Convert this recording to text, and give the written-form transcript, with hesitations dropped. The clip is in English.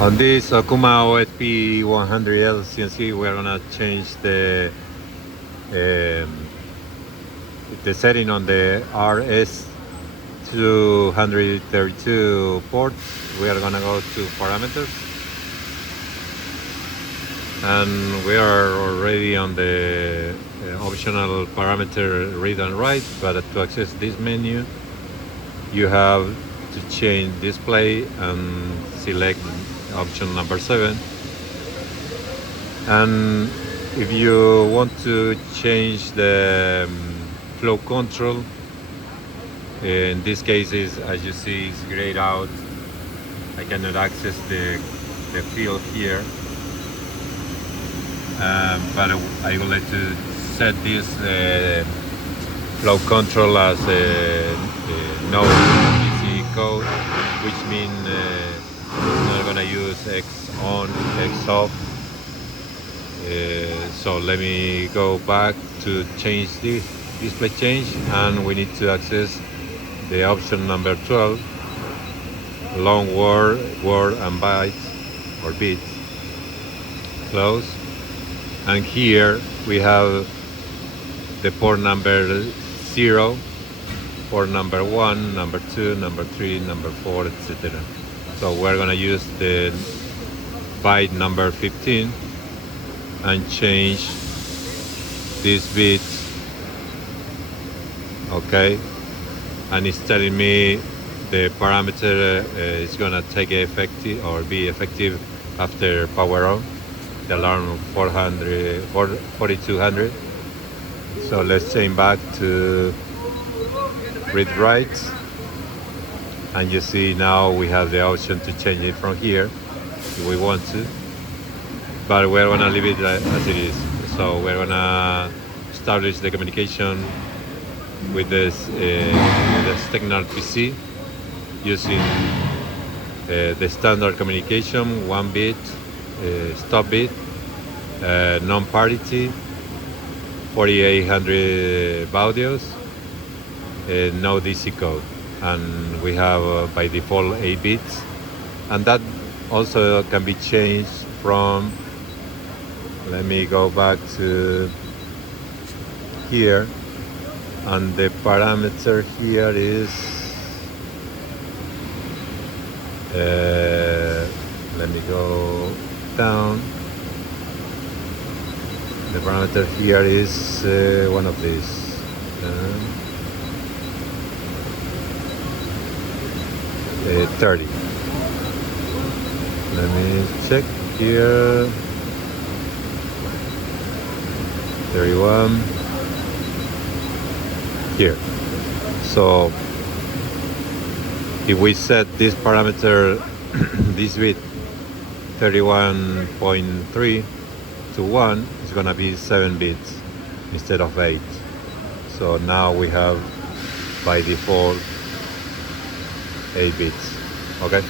On this Okuma OSP-E100L CNC, we're gonna change the setting on the RS232 port. We are gonna go to parameters, and we are already on the optional parameter read and write. But to access this menu, you have to change display and select option number 7. And if you want to change the flow control, in this case, as you see, it's grayed out. I cannot access the field here, but I would like to set this flow control as a no PC code, which means it's not gonna use X on, X off. So let me go back to change this display change, and we need to access the option number 12, long word and bytes or bits. Close. And here we have the port number 0, port number 1, number 2, number 3, number 4, etc. So we're gonna use the byte number 15 and change these bits. Okay, and it's telling me the parameter is gonna take effective or be effective after power on, the alarm 4200. So let's change back to read write, and you see now we have the option to change it from here if we want to, but we're gonna leave it as it is. So we're gonna establish the communication with this Signal PC using the standard communication, 1 bit stop bit, non-parity, 4800 baudios, no DC code, and we have by default 8 bits, and that also can be changed from, let me go back to here, and the parameter here is let me go down. The parameter here is one of these, 30. Let me check here. 31 here. So if we set this parameter, this bit 31.3 to 1, it's gonna be 7 bits instead of 8. So now we have by default 8 bits. Okay.